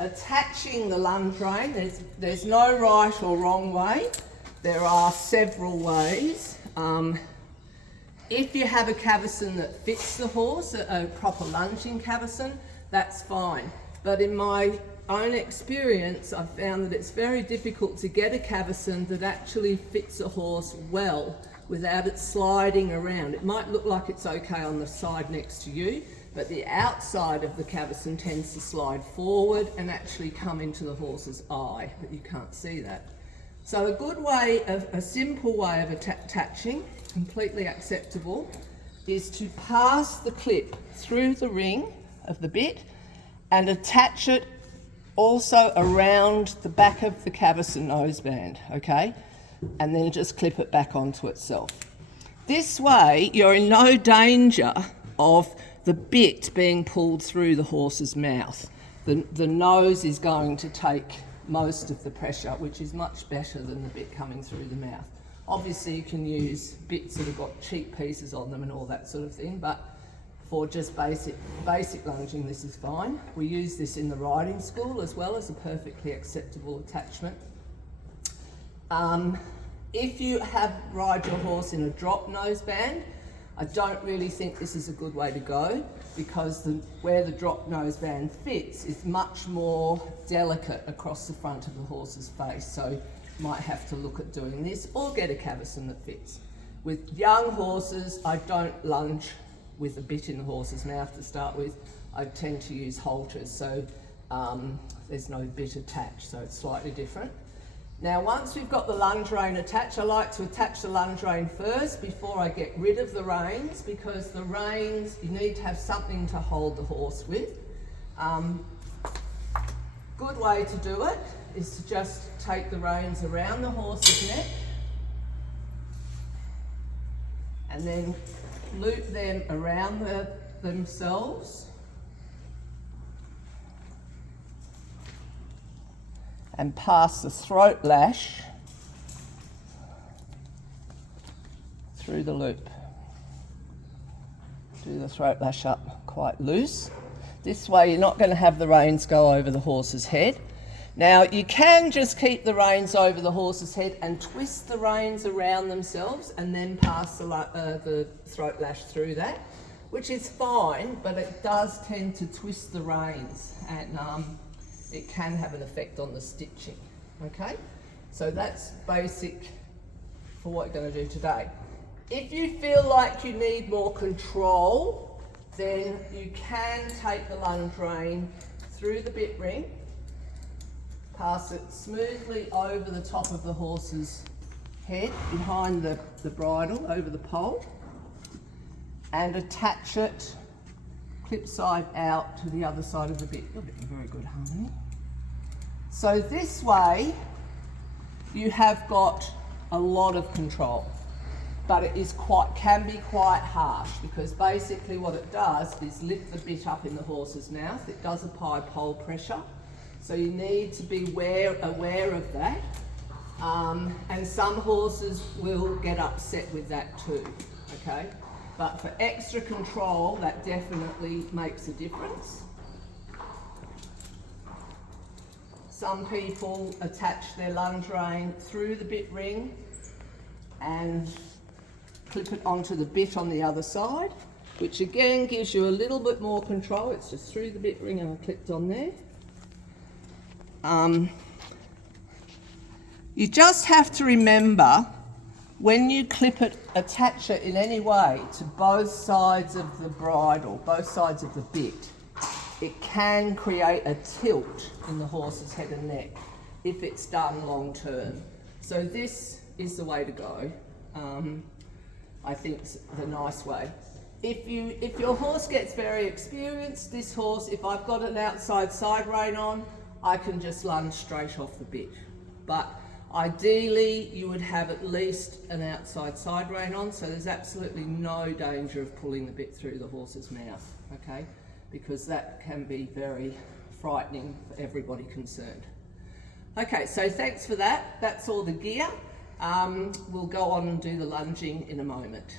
attaching the lunge rein, there's no right or wrong way. There are several ways. If you have a cavesson that fits the horse, a proper lunging cavesson, that's fine. But in my own experience, I've found that it's very difficult to get a cavesson that actually fits a horse well without it sliding around. It might look like it's okay on the side next to you, but the outside of the cavesson tends to slide forward and actually come into the horse's eye, but you can't see that. So a good way, a simple way of attaching, completely acceptable, is to pass the clip through the ring of the bit and attach it also around the back of the cavesson noseband, okay? And then just clip it back onto itself. This way, you're in no danger of the bit being pulled through the horse's mouth. The nose is going to take most of the pressure, which is much better than the bit coming through the mouth. Obviously, you can use bits that have got cheap pieces on them and all that sort of thing, but for just basic lunging, this is fine. We use this in the riding school as well as a perfectly acceptable attachment. If you ride your horse in a drop noseband, I don't really think this is a good way to go, because where the drop noseband fits is much more delicate across the front of the horse's face. So you might have to look at doing this or get a cavesson that fits. With young horses, I don't lunge with a bit in the horse's mouth to start with. I tend to use halters, so there's no bit attached, so it's slightly different. Now, once we've got the lunge rein attached, I like to attach the lunge rein first before I get rid of the reins, because the reins, you need to have something to hold the horse with. Good way to do it is to just take the reins around the horse's neck and then loop them around themselves and pass the throat lash through the loop. Do the throat lash up quite loose. This way you're not going to have the reins go over the horse's head. Now, you can just keep the reins over the horse's head and twist the reins around themselves and then pass the throat lash through that, which is fine, but it does tend to twist the reins and it can have an effect on the stitching, okay? So that's basic for what you're going to do today. If you feel like you need more control, then you can take the lunge rein through the bit ring, pass it smoothly over the top of the horse's head, behind the bridle, over the pole, and attach it clip side out to the other side of the bit. You're getting very good harmony. So this way, you have got a lot of control, but it can be quite harsh, because basically what it does is lift the bit up in the horse's mouth. It does apply pole pressure, so you need to be aware of that. And some horses will get upset with that too, okay? But for extra control, that definitely makes a difference. Some people attach their lunge rein through the bit ring and clip it onto the bit on the other side, which again gives you a little bit more control. It's just through the bit ring and I clipped on there. You just have to remember, when you clip it, attach it in any way to both sides of the bridle, both sides of the bit, it can create a tilt in the horse's head and neck if it's done long term. So this is the way to go. I think it's the nice way. If your horse gets very experienced, this horse, if I've got an outside side rein on, I can just lunge straight off the bit. But ideally, you would have at least an outside side rein on, so there's absolutely no danger of pulling the bit through the horse's mouth, okay? Because that can be very frightening for everybody concerned. Okay, so thanks for that. That's all the gear. We'll go on and do the lunging in a moment.